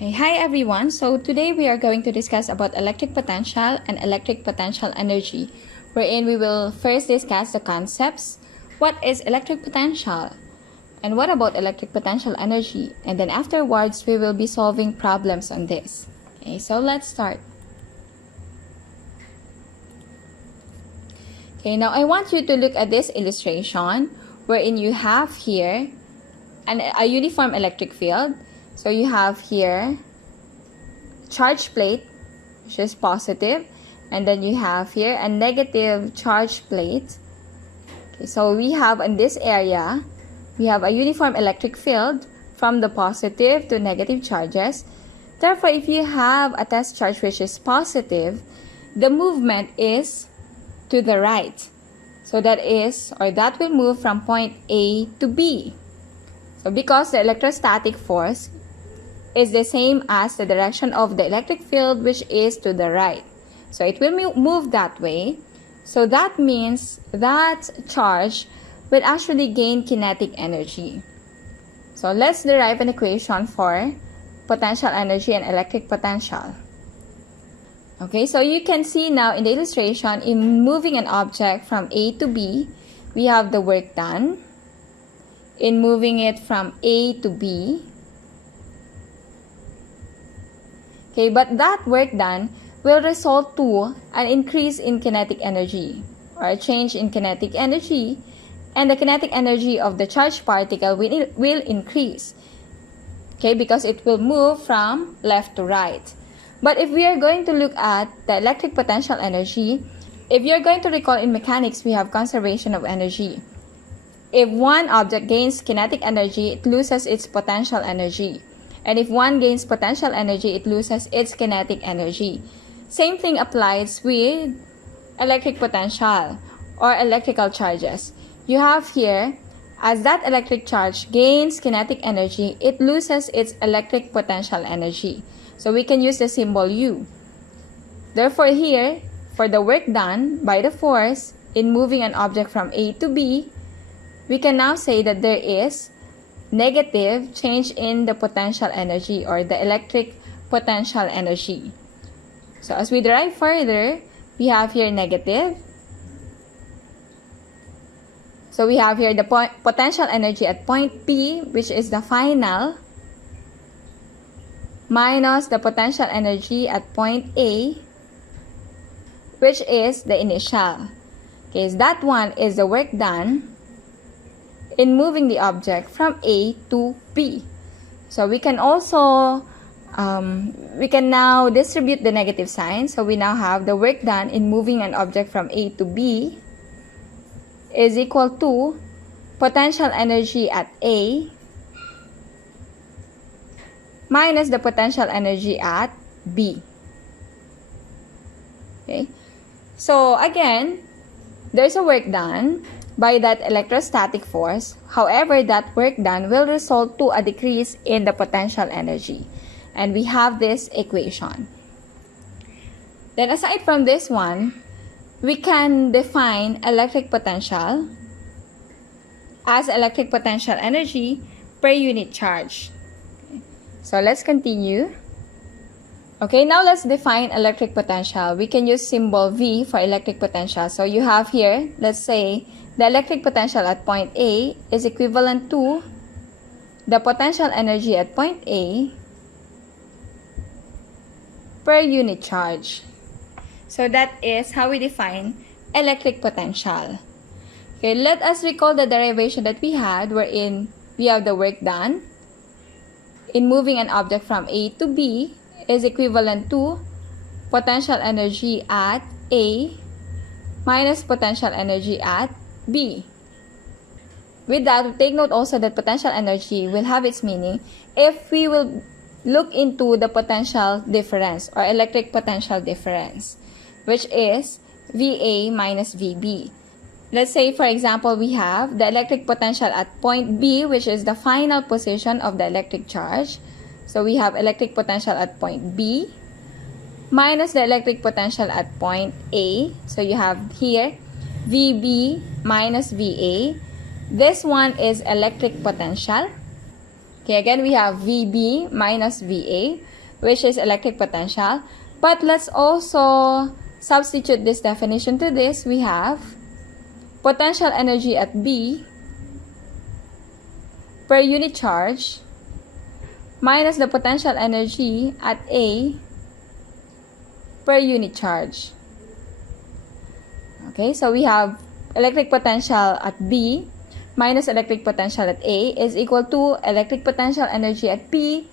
Okay, hi everyone. So today we are going to discuss about electric potential and electric potential energy, wherein we will first discuss the concepts. What is electric potential? And what about electric potential energy? And then afterwards, we will be solving problems on this. Okay, so let's start. Okay, now I want you to look at this illustration wherein you have here a uniform electric field. So you have here charge plate, which is positive, and then you have here a negative charge plate. Okay, so we have in this area, we have a uniform electric field from the positive to negative charges. Therefore, if you have a test charge which is positive, the movement is to the right. So that will move from point A to B. So because the electrostatic force is the same as the direction of the electric field, which is to the right. So it will move that way. So that means that charge will actually gain kinetic energy. So let's derive an equation for potential energy and electric potential. Okay, so you can see now in the illustration, in moving an object from A to B, we have the work done. In moving it from A to B, okay, but that work done will result to an increase in kinetic energy or a change in kinetic energy, and the kinetic energy of the charged particle will increase, okay, because it will move from left to right. But if we are going to look at the electric potential energy, if you're going to recall in mechanics, we have conservation of energy. If one object gains kinetic energy, it loses its potential energy. And if one gains potential energy, it loses its kinetic energy. Same thing applies with electric potential or electrical charges. You have here, as that electric charge gains kinetic energy, it loses its electric potential energy. So we can use the symbol U. Therefore here, for the work done by the force in moving an object from A to B, we can now say that there is negative change in the potential energy or the electric potential energy. So as we derive further, we have here negative. So we have here the potential energy at point P, which is the final, minus the potential energy at point A, which is the initial. Okay, so that one is the work done in moving the object from A to B. So we can also, we can now distribute the negative sign. So we now have the work done in moving an object from A to B is equal to potential energy at A minus the potential energy at B. Okay. So again, there's a work done by that electrostatic force. However, that work done will result to a decrease in the potential energy. And we have this equation. Then aside from this one, we can define electric potential as electric potential energy per unit charge. Okay. So let's continue. Okay, now let's define electric potential. We can use symbol V for electric potential. So you have here, let's say, the electric potential at point A is equivalent to the potential energy at point A per unit charge. So that is how we define electric potential. Okay, let us recall the derivation that we had wherein we have the work done in moving an object from A to B is equivalent to potential energy at A minus potential energy at B. With that, take note also that potential energy will have its meaning if we will look into the potential difference or electric potential difference, which is VA minus VB. Let's say, for example, we have the electric potential at point B, which is the final position of the electric charge. So we have electric potential at point B minus the electric potential at point A. So you have here VB minus VA. This one is electric potential. Okay, again, we have VB minus VA, which is electric potential. But let's also substitute this definition to this. We have potential energy at B per unit charge minus the potential energy at A per unit charge. Okay, so we have electric potential at B minus electric potential at A is equal to electric potential energy at P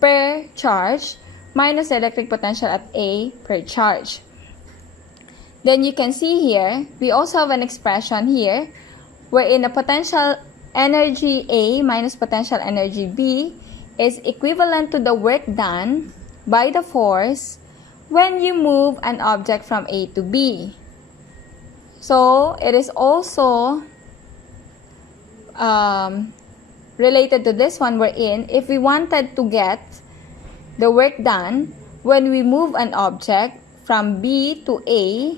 per charge minus electric potential at A per charge. Then you can see here, we also have an expression here wherein the potential energy A minus potential energy B is equivalent to the work done by the force when you move an object from A to B. So it is also related to this one wherein if we wanted to get the work done when we move an object from B to A,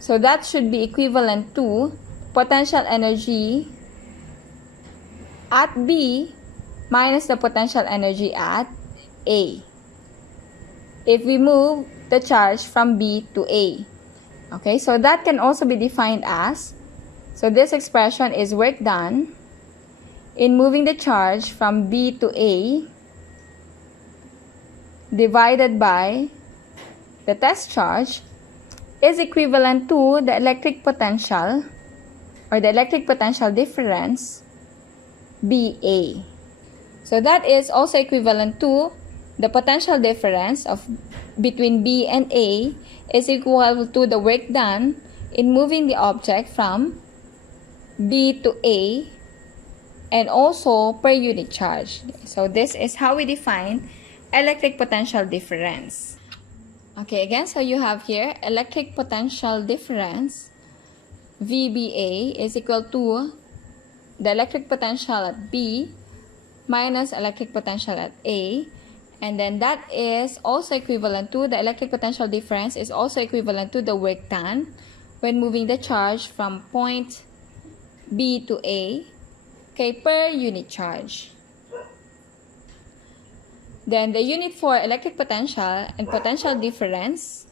so that should be equivalent to potential energy at B minus the potential energy at A if we move the charge from B to A. Okay, so that can also be defined as, so this expression is work done in moving the charge from B to A divided by the test charge is equivalent to the electric potential or the electric potential difference BA. So that is also equivalent to the potential difference of between B and A is equal to the work done in moving the object from B to A and also per unit charge. So this is how we define electric potential difference. Okay, again, so you have here electric potential difference VBA is equal to the electric potential at B minus electric potential at A, and then that is also equivalent to the electric potential difference is also equivalent to the work done when moving the charge from point B to A, okay, per unit charge. Then the unit for electric potential and potential difference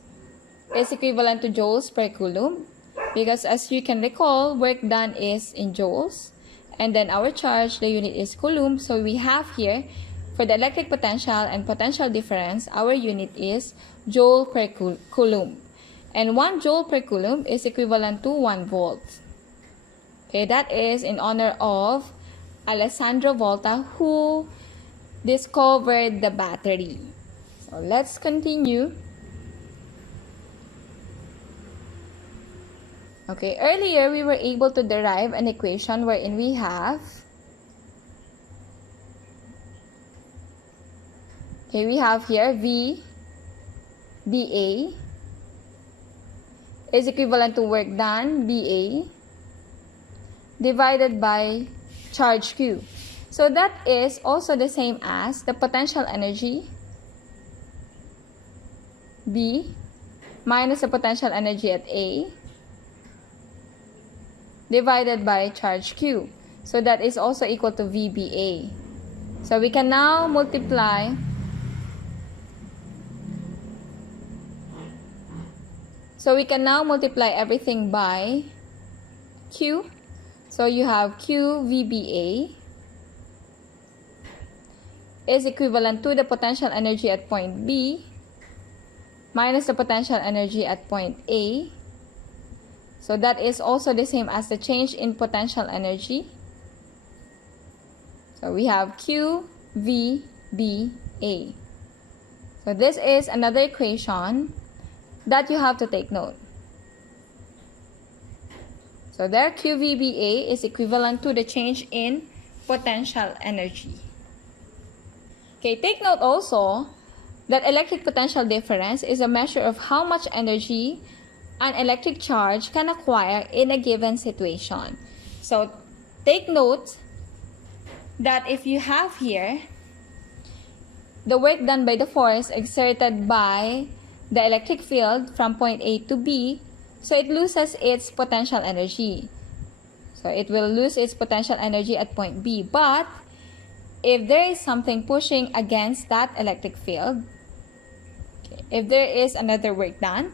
is equivalent to joules per coulomb, because as you can recall, work done is in joules, and then our charge, the unit is coulomb. So we have here for the electric potential and potential difference, our unit is joule per coulomb, and 1 joule per coulomb is equivalent to 1 volt. Okay, that is in honor of Alessandro Volta, who discovered the battery. So let's continue. Okay, earlier we were able to derive an equation wherein we have, okay, we have here V BA is equivalent to work done BA divided by charge Q. So that is also the same as the potential energy B minus the potential energy at A divided by charge Q. So that is also equal to VBA. So we can now multiply everything by Q. So you have Q VBA is equivalent to the potential energy at point B minus the potential energy at point A. So that is also the same as the change in potential energy. So we have Q V B A. So this is another equation that you have to take note. So there, QVBA is equivalent to the change in potential energy. Okay, take note also that electric potential difference is a measure of how much energy an electric charge can acquire in a given situation. So take note that if you have here the work done by the force exerted by the electric field from point A to B, so it loses its potential energy. So it will lose its potential energy at point B. But if there is something pushing against that electric field, if there is another work done,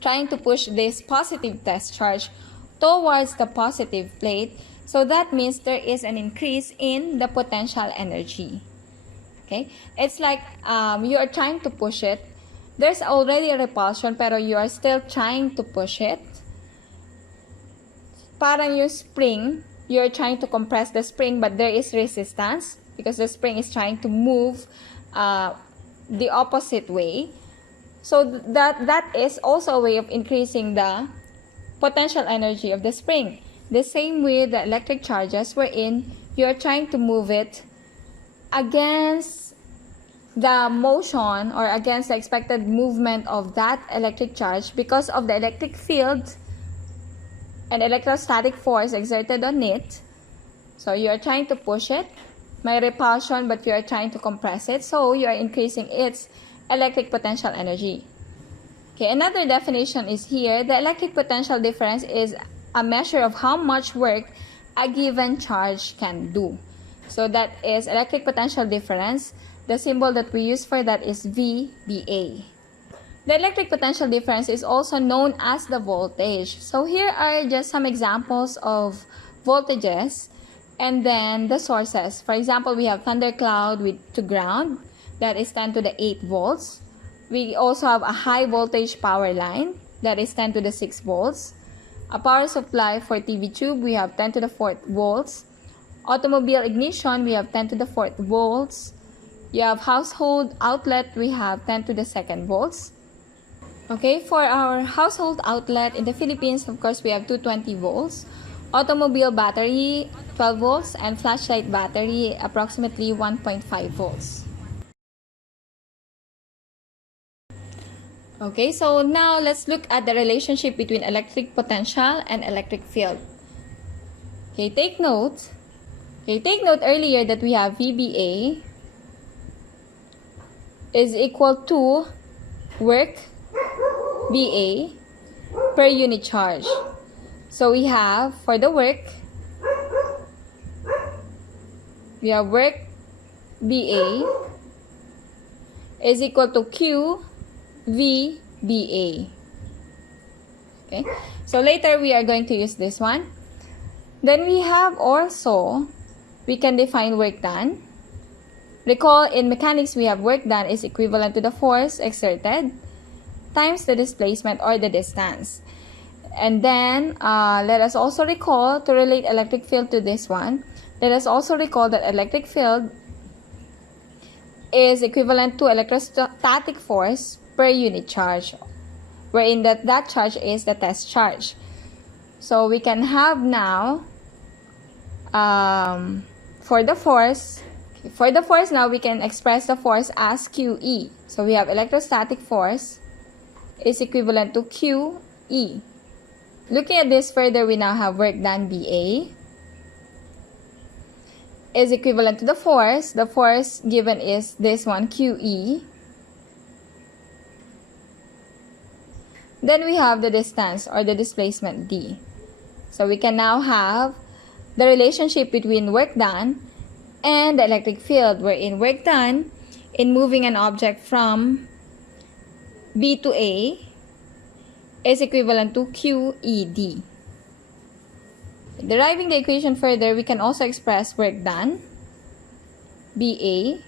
trying to push this positive test charge towards the positive plate, so that means there is an increase in the potential energy. Okay, it's like you are trying to push it. There's already a repulsion, pero you are still trying to push it. Parang yung spring, you're trying to compress the spring, but there is resistance because the spring is trying to move the opposite way. So that is also a way of increasing the potential energy of the spring. The same with the electric charges, wherein you're trying to move it against the motion or against the expected movement of that electric charge because of the electric field and electrostatic force exerted on it. So you are trying to push it, may repulsion, but you are trying to compress it, so you are increasing its electric potential energy. Okay, another definition is here. The electric potential difference is a measure of how much work a given charge can do. So that is electric potential difference. The symbol that we use for that is VBA. The electric potential difference is also known as the voltage. So here are just some examples of voltages and then the sources. For example, we have thundercloud to ground, that is 10 to the 8 volts. We also have a high voltage power line, that is 10 to the 6 volts. A power supply for TV tube, we have 10 to the 4th volts. Automobile ignition, we have 10 to the 4th volts. You have household outlet, we have 10 to the 2nd volts. Okay, for our household outlet in the Philippines, of course, we have 220 volts. Automobile battery, 12 volts, and flashlight battery, approximately 1.5 volts. Okay, so now let's look at the relationship between electric potential and electric field. Okay, take note earlier that we have VBA is equal to work BA per unit charge. So we have, for the work, we have work BA is equal to Q VBA. Okay, so later we are going to use this one. Then we have also, we can define work done. Recall in mechanics we have work done is equivalent to the force exerted times the displacement or the distance. And then let us also recall, to relate electric field to this one, let us also recall that electric field is equivalent to electrostatic force per unit charge, wherein that charge is the test charge. So we can have now for the force now we can express the force as QE. So we have electrostatic force is equivalent to QE. Looking at this further, we now have work done BA is equivalent to the force. The force given is this one, QE. Then we have the distance or the displacement D. So we can now have the relationship between work done and the electric field, wherein work done in moving an object from B to A is equivalent to QED. Deriving the equation further, we can also express work done BA.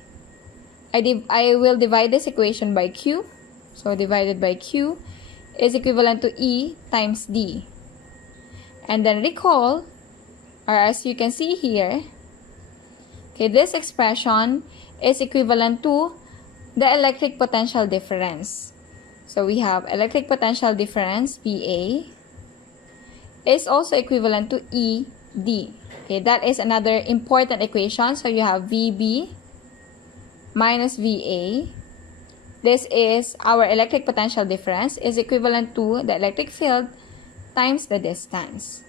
I will divide this equation by Q. So divided by Q is equivalent to E times D. And then recall, or as you can see here, okay, this expression is equivalent to the electric potential difference. So we have electric potential difference, BA, is also equivalent to ED. Okay, that is another important equation. So you have VB minus VA. This is our electric potential difference is equivalent to the electric field times the distance.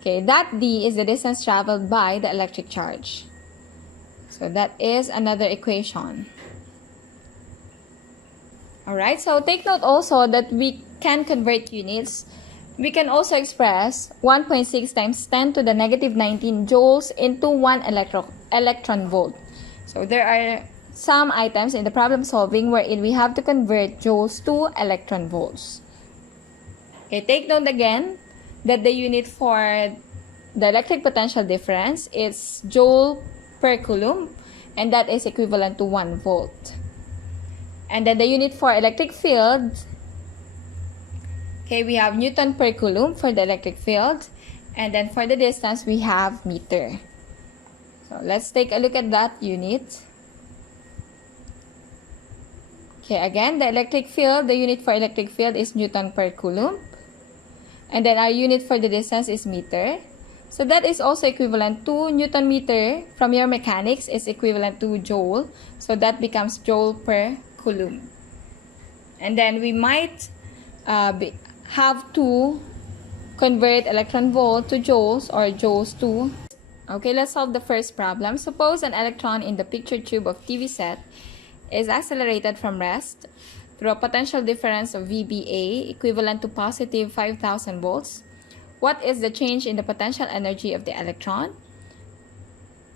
Okay, that D is the distance traveled by the electric charge. So that is another equation. Alright, so take note also that we can convert units We can also express 1.6 times 10 to the negative 19 joules into 1 electron volt. So there are some items in the problem solving wherein we have to convert joules to electron volts. Okay, take note again that the unit for the electric potential difference is joule per coulomb, and that is equivalent to 1 volt. And then the unit for electric field, okay, we have Newton per coulomb for the electric field, and then for the distance we have meter. So let's take a look at that unit. Okay, again, the electric field, the unit for electric field is Newton per coulomb. And then our unit for the distance is meter. So that is also equivalent to Newton meter from your mechanics is equivalent to joule. So that becomes joule per coulomb. And then we might have to convert electron volt to joules or joules to. Okay, let's solve the first problem. Suppose an electron in the picture tube of TV set is accelerated from rest through a potential difference of VBA equivalent to positive 5,000 volts. What is the change in the potential energy of the electron?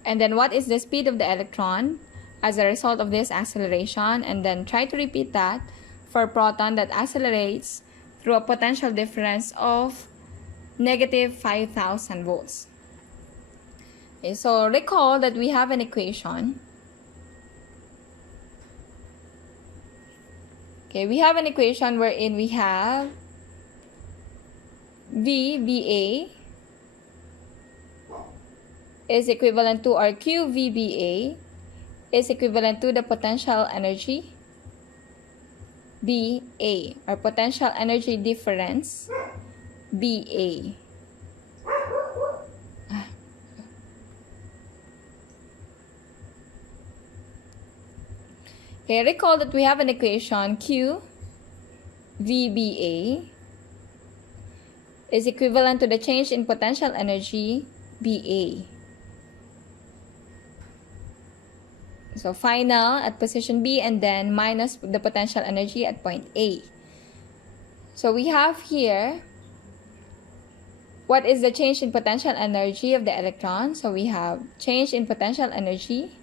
And then what is the speed of the electron as a result of this acceleration? And then try to repeat that for a proton that accelerates through a potential difference of negative 5,000 volts. Okay, so recall that we have an equation. Okay, we have an equation wherein we have VBA is equivalent to, or QVBA is equivalent to the potential energy BA, or potential energy difference BA. Okay, recall that we have an equation Q VBA is equivalent to the change in potential energy BA. So final at position B and then minus the potential energy at point A. So we have here what is the change in potential energy of the electron. So we have change in potential energy.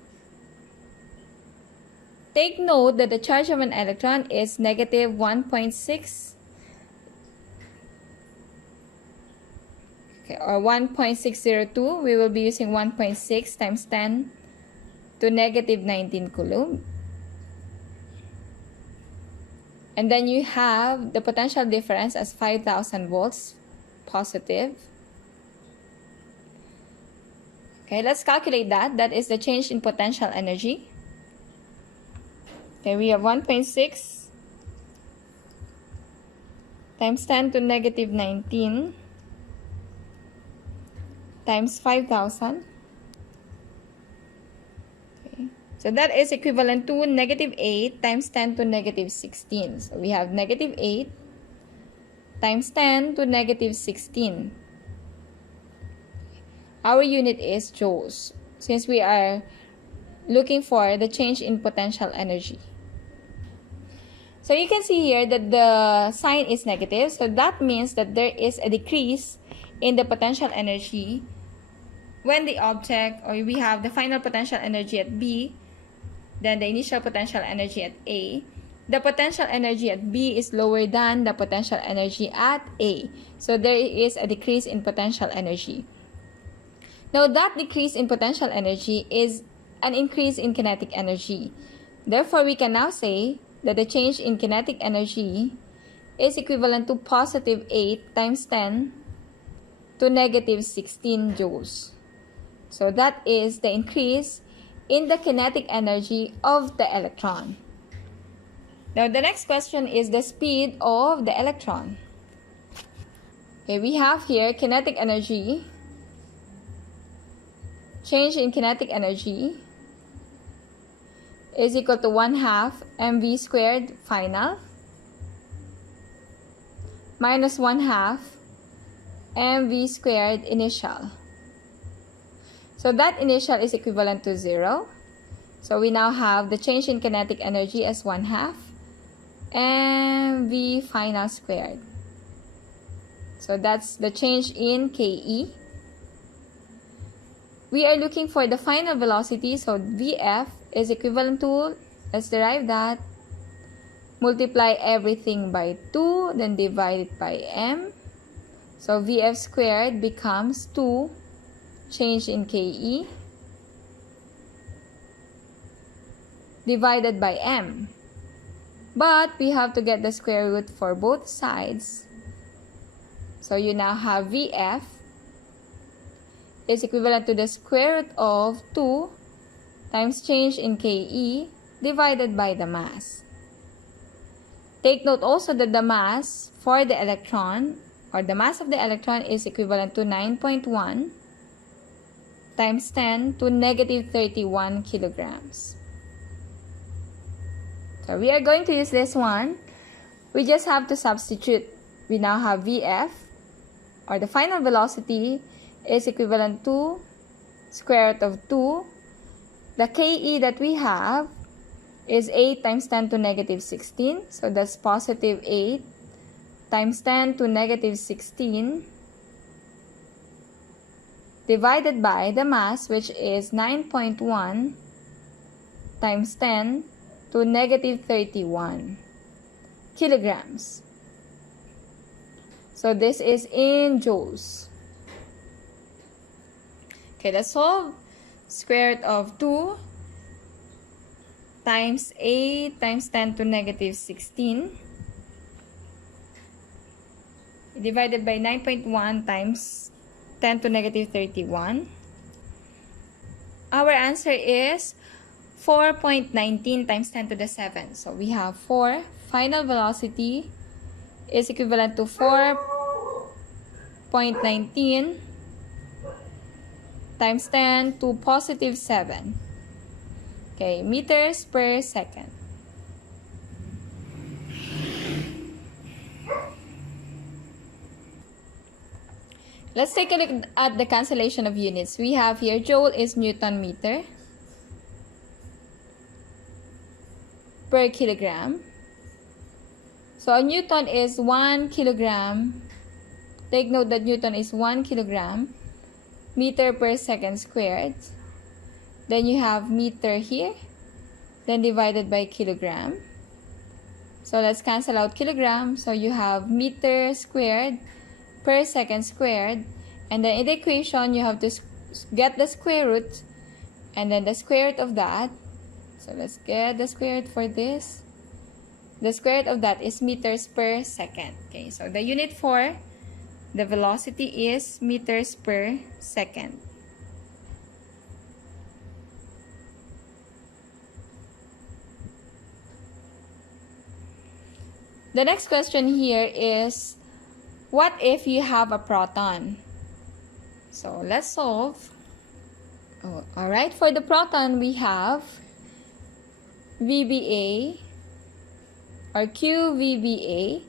Take note that the charge of an electron is negative 1.6 or 1.602. We will be using 1.6 times 10 to negative 19 coulomb. And then you have the potential difference as 5,000 volts positive. Okay, let's calculate that. That is the change in potential energy. Okay, we have 1.6 times 10 to negative 19 times 5,000. Okay, so that is equivalent to negative 8 times 10 to negative 16. So we have negative 8 times 10 to negative 16. Our unit is joules, since we are looking for the change in potential energy. So you can see here that the sign is negative. So that means that there is a decrease in the potential energy when the object, or we have the final potential energy at B, then the initial potential energy at A. The potential energy at B is lower than the potential energy at A. So there is a decrease in potential energy. Now that decrease in potential energy is an increase in kinetic energy. Therefore, we can now say that the change in kinetic energy is equivalent to positive 8 times 10 to negative 16 joules. So that is the increase in the kinetic energy of the electron. Now the next question is the speed of the electron. Okay, we have here kinetic energy, change in kinetic energy is equal to 1/2 mv squared final minus 1/2 mv squared initial. So that initial is equivalent to 0. So we now have the change in kinetic energy as 1/2 mv final squared. So that's the change in KE. We are looking for the final velocity, so VF is equivalent to, let's derive that, multiply everything by 2, then divide it by m. So VF squared becomes 2 change in KE divided by m. But we have to get the square root for both sides. So you now have VF is equivalent to the square root of 2 times change in KE divided by the mass. Take note also that the mass for the electron, or the mass of the electron, is equivalent to 9.1 times 10 to negative 31 kilograms. So we are going to use this one. We just have to substitute. We now have VF, or the final velocity, is equivalent to square root of 2. The KE that we have is 8 times 10 to negative 16. So that's positive 8 times 10 to negative 16 divided by the mass, which is 9.1 times 10 to negative 31 kilograms. So this is in joules. Okay, let's solve. Square root of 2 times 8 times 10 to negative 16 divided by 9.1 times 10 to negative 31. Our answer is 4.19 times 10 to the 7. So we have 4. Final velocity is equivalent to 4.19 times 10 to positive 7. Okay, meters per second. Let's take a look at the cancellation of units. We have here joule is Newton meter per kilogram. So a Newton is 1 kilogram. Take note that Newton is 1 kilogram meter per second squared. Then you have meter here, then divided by kilogram. So let's cancel out kilogram. So you have meter squared per second squared, and then in the equation you have to get the square root and then the square root of that. So let's get the square root for this. The square root of that is meters per second. Okay, so the unit for the velocity is meters per second. The next question here is, what if you have a proton? So let's solve. Alright, for the proton we have VBA, or QVBA,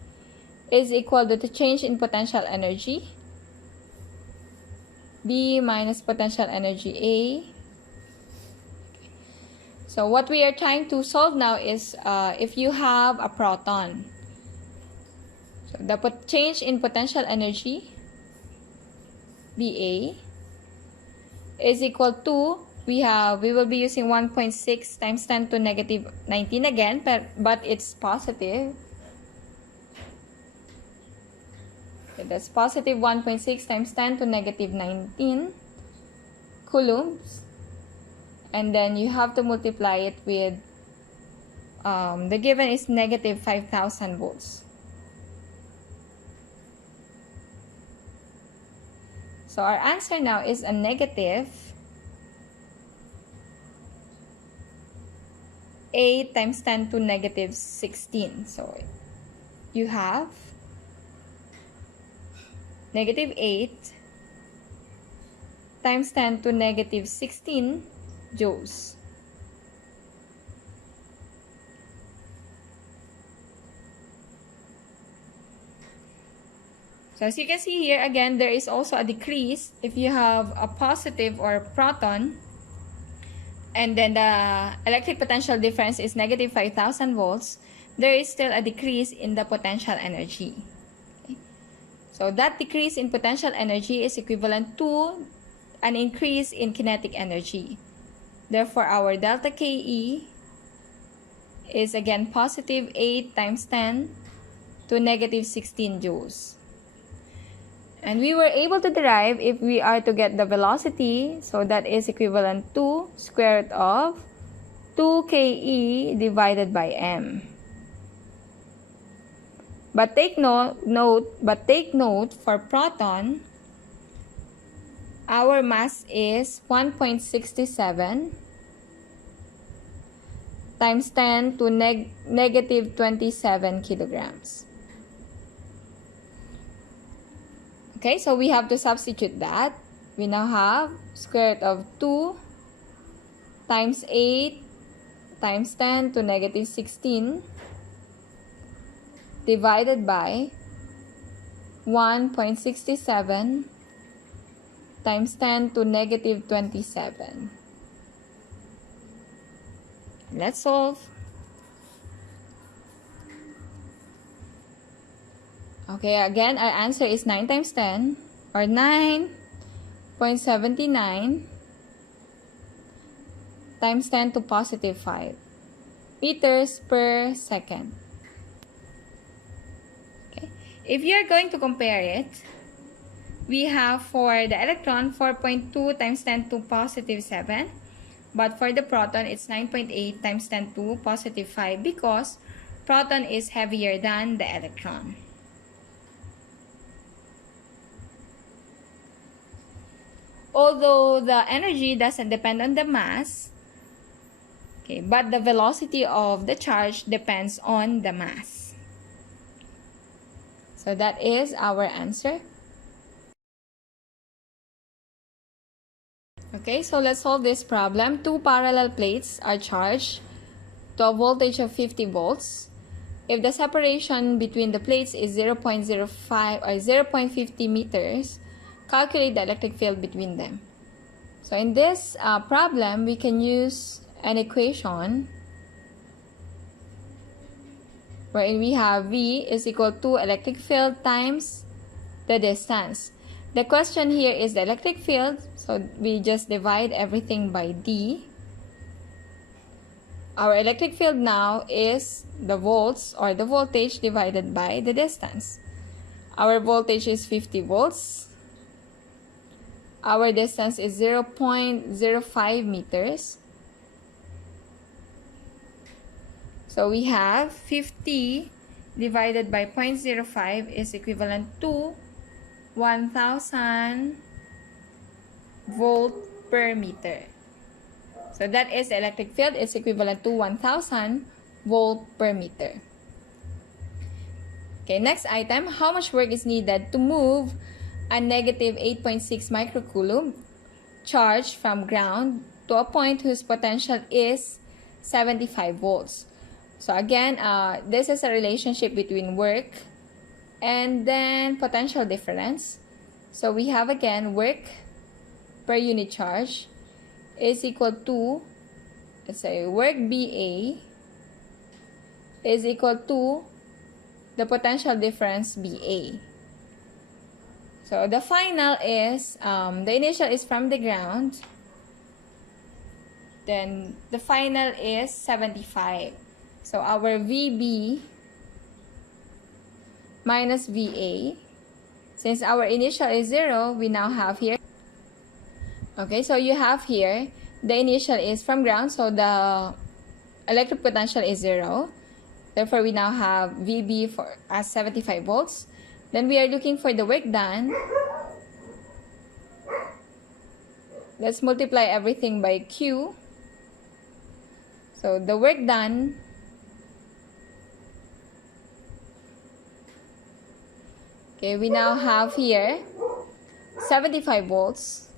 is equal to the change in potential energy, B minus potential energy A. So what we are trying to solve now is if you have a proton. So the change in potential energy, BA, is equal to, we will be using 1.6 times 10 to negative 19 again, but it's positive. So that's positive 1.6 times 10 to negative 19 coulombs. And then you have to multiply it with, the given is negative 5,000 volts. So our answer now is a negative 8 times 10 to negative 16. So you have negative 8 times 10 to negative 16 joules. So as you can see here, again, there is also a decrease if you have a positive or proton, and then the electric potential difference is negative 5,000 volts. There is still a decrease in the potential energy. Okay. So that decrease in potential energy is equivalent to an increase in kinetic energy. Therefore, our delta KE is again positive 8 times 10 to negative 16 joules. And we were able to derive if we are to get the velocity, so that is equivalent to square root of 2 KE divided by m. But take note for proton, our mass is 1.67 times 10 to negative 27 kilograms. Okay, so we have to substitute that. We now have square root of 2 times 8 times 10 to negative 16 divided by 1.67 times 10 to negative 27. Let's solve. Okay, again, our answer is 9 times 10, or 9.79 times 10 to positive 5 meters per second. Okay, if you are going to compare it, we have for the electron 4.2 times 10 to positive 7, but for the proton, it's 9.8 times 10 to positive 5 because proton is heavier than the electron. Although the energy doesn't depend on the mass, okay, but the velocity of the charge depends on the mass. So that is our answer. Okay, so let's solve this problem. Two parallel plates are charged to a voltage of 50 volts. If the separation between the plates is 0.05 or 0.50 meters, calculate the electric field between them. So in this problem, we can use an equation wherein we have V is equal to electric field times the distance. The question here is the electric field, so we just divide everything by D. Our electric field now is the volts or the voltage divided by the distance. Our voltage is 50 volts. Our distance is 0.05 meters. So we have 50 divided by 0.05 is equivalent to 1000 volt per meter. So that is the electric field is equivalent to 1000 volt per meter. Okay, next item, how much work is needed to move a negative 8.6 microcoulomb charge from ground to a point whose potential is 75 volts. So again, this is a relationship between work and then potential difference. So we have again work per unit charge is equal to, let's say, work BA is equal to the potential difference BA. So the final is, the initial is from the ground, then the final is 75. So our VB minus VA, since our initial is 0, we now have here, okay, so you have here, the initial is from ground, so the electric potential is 0. Therefore, we now have VB as 75 volts. Then we are looking for the work done. Let's multiply everything by Q. So the work done okay, we now have here 75 volts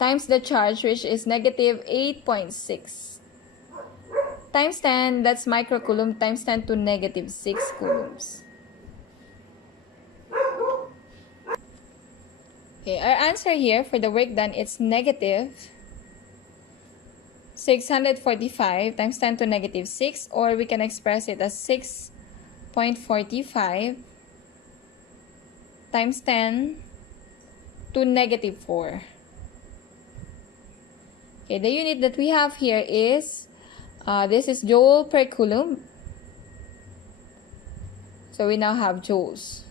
times the charge, which is negative 8.6 times 10, that's microcoulomb, times 10 to negative 6 coulombs. Okay, our answer here for the work done, it's negative 645 times 10 to negative 6, or we can express it as 6 0.45 times 10 to negative 4. Okay, the unit that we have here is, this is Joule per Coulomb. So we now have joules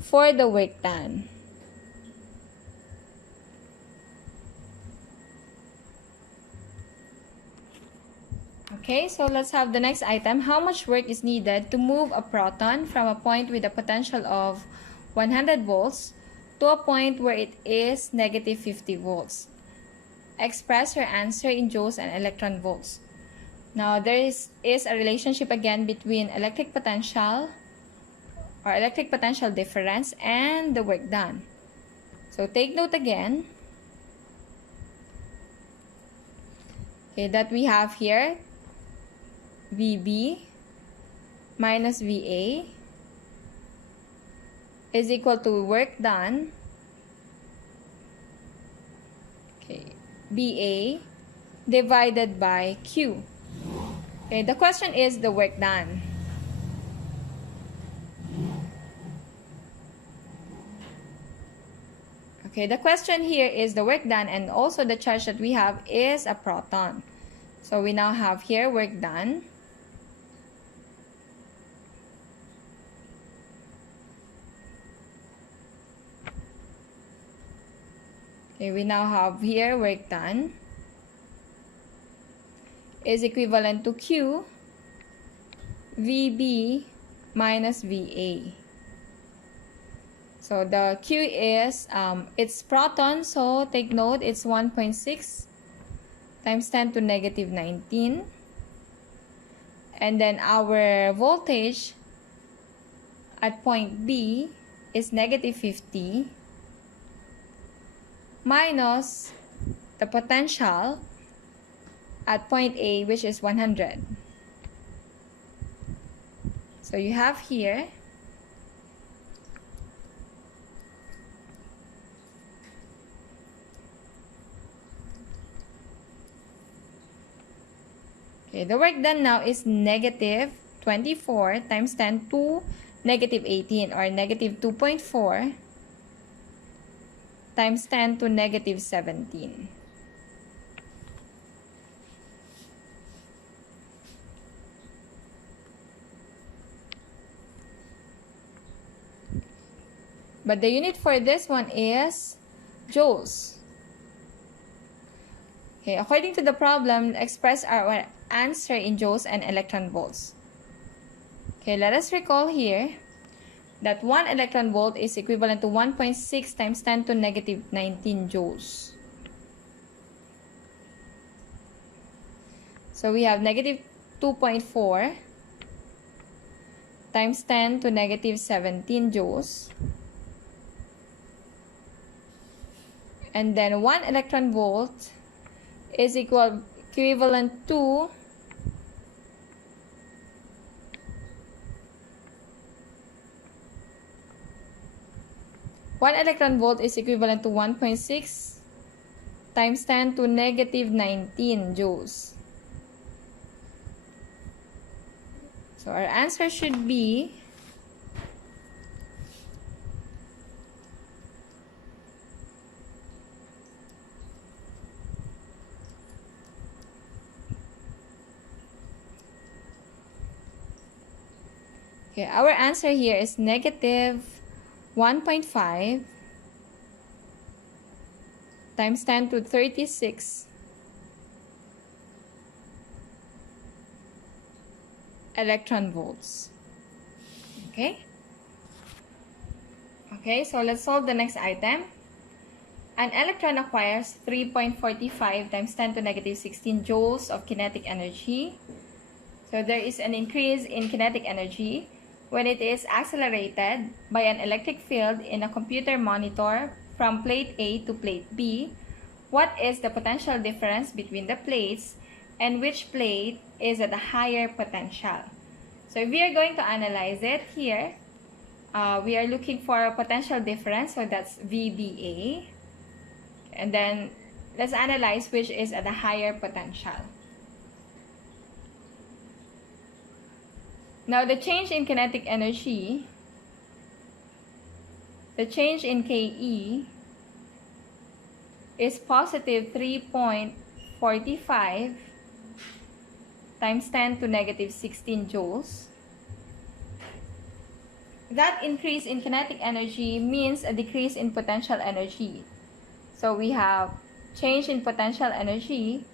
for the work done. Okay, so let's have the next item. How much work is needed to move a proton from a point with a potential of 100 volts to a point where it is negative 50 volts? Express your answer in joules and electron volts. Now, there is a relationship again between electric potential or electric potential difference and the work done. So, take note again, okay, that we have here VB minus VA is equal to work done, okay, BA divided by Q. Okay, the question is the work done. Okay, the question here is the work done, and also the charge that we have is a proton. So we now have here work done. Okay, we now have here work done is equivalent to Q VB minus VA. So the Q is, it's proton, so take note, it's 1.6 times 10 to negative 19. And then our voltage at point B is negative 50 minus the potential at point A, which is 100. So you have here okay, the work done now is negative 24 times 10 to negative 18, or negative 2.4 times 10 to negative 17. But the unit for this one is joules. Okay, according to the problem, express our answer in joules and electron volts. Okay, let us recall here that 1 electron volt is equivalent to 1.6 times 10 to negative 19 joules. So we have negative 2.4 times 10 to negative 17 joules. And then 1 electron volt is equivalent to 1 electron volt is equivalent to 1.6 times 10 to negative 19 joules. So our answer should be our answer here is negative 1.5 times 10 to 36 electron volts. Okay, so let's solve the next item. An electron acquires 3.45 times 10 to negative 16 joules of kinetic energy. So there is an increase in kinetic energy when it is accelerated by an electric field in a computer monitor from plate A to plate B. What is the potential difference between the plates, and which plate is at a higher potential? So if we are going to analyze it here, we are looking for a potential difference, so that's VBA. And then let's analyze which is at a higher potential. Now the change in kinetic energy, the change in KE is positive 3.45 times 10 to negative 16 joules. That increase in kinetic energy means a decrease in potential energy. So we have change in potential energy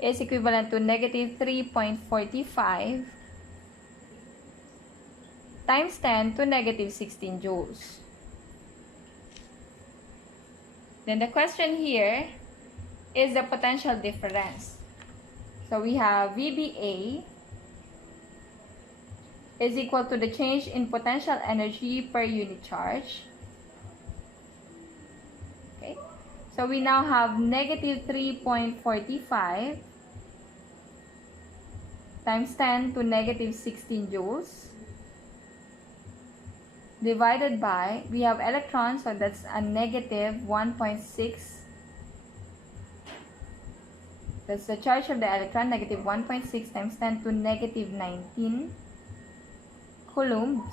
is equivalent to negative 3.45 times 10 to negative 16 joules. Then the question here is the potential difference. So we have VBA is equal to the change in potential energy per unit charge. Okay, so we now have negative 3.45 times 10 to negative 16 joules divided by, we have electrons, so that's a negative 1.6. That's the charge of the electron, negative 1.6 times 10 to negative 19 coulombs.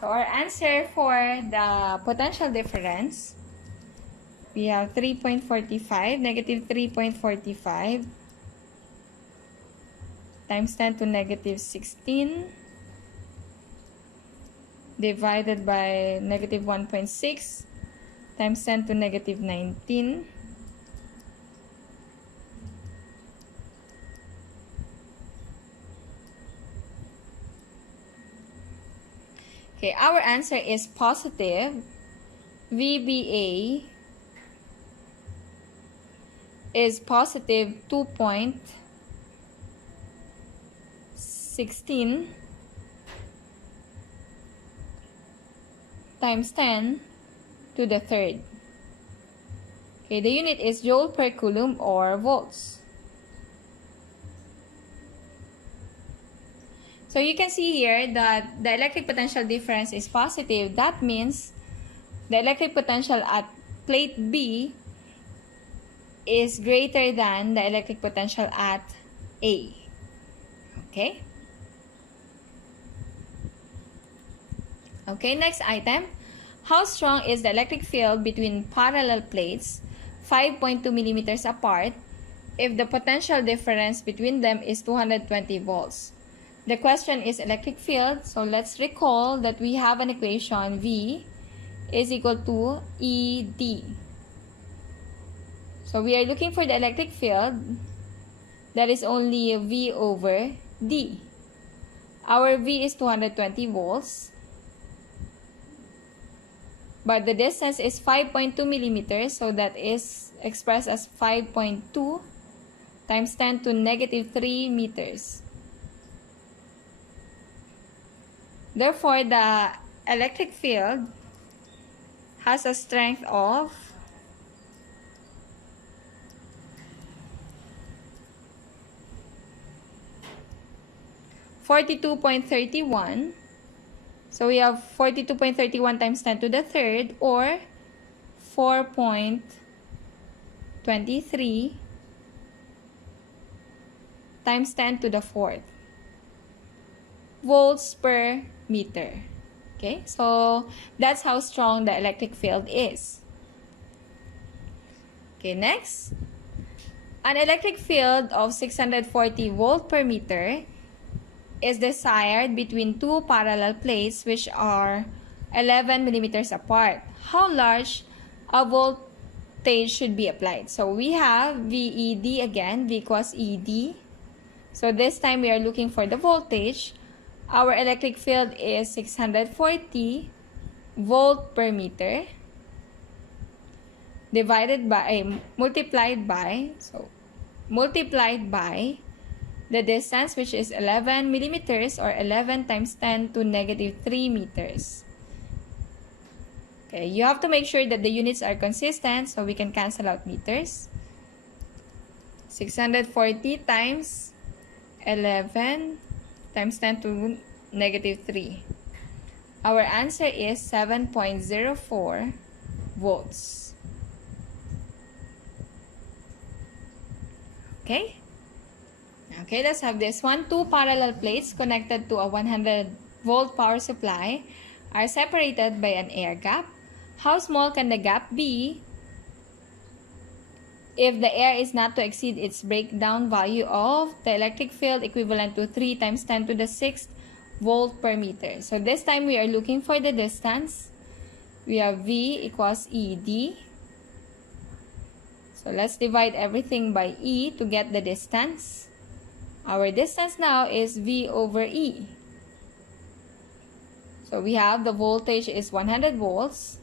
So our answer for the potential difference, we have 3.45, negative 3.45 times 10 to negative 16 divided by negative 1.6 times 10 to negative 19. Okay, our answer is positive. VBA is positive 2.16 times 10 to the third. Okay, the unit is joule per coulomb or volts. So you can see here that the electric potential difference is positive. That means the electric potential at plate B is greater than the electric potential at A. Okay? Okay, next item. How strong is the electric field between parallel plates 5.2 millimeters apart if the potential difference between them is 220 volts? The question is electric field, so let's recall that we have an equation V is equal to ED. So we are looking for the electric field that is only V over D. Our V is 220 volts, but the distance is 5.2 millimeters, so that is expressed as 5.2 times 10 to negative 3 meters. Therefore, the electric field has a strength of 42.31. So we have 42.31 times 10 to the third, or 4.23 times 10 to the fourth volts per meter. Okay, so that's how strong the electric field is. Okay, next. An electric field of 640 volt per meter is desired between two parallel plates which are 11 millimeters apart. How large a voltage should be applied? So we have VED again, V equals ED. So this time we are looking for the voltage. Our electric field is 640 volt per meter divided by, multiplied by the distance, which is 11 millimeters, or 11 times 10 to negative 3 meters. Okay, you have to make sure that the units are consistent, so we can cancel out meters. 640 times 11 times 10 to negative 3. Our answer is 7.04 volts. Okay? Okay, let's have this one. Two parallel plates connected to a 100-volt power supply are separated by an air gap. How small can the gap be if the air is not to exceed its breakdown value of the electric field equivalent to 3 times 10 to the 6th volt per meter? So this time we are looking for the distance. We have V equals ED. So let's divide everything by E to get the distance. Our distance now is V over E. So we have the voltage is 100 volts.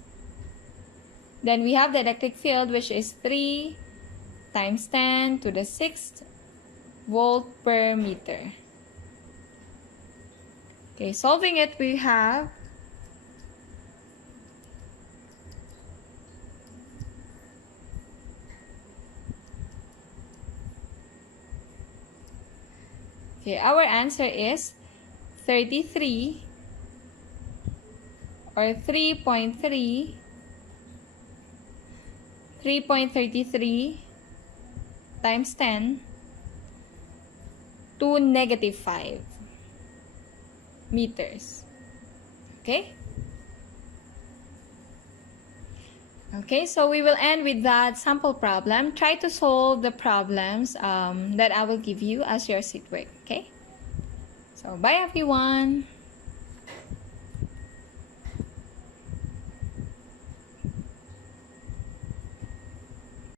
Then we have the electric field, which is 3 times 10 to the 6th volt per meter. Okay, solving it, we have our answer is 33 or 3.33 times 10 to negative 5 meters. Okay? Okay, so we will end with that sample problem. Try to solve the problems that I will give you as your seat work. Okay? So, bye everyone!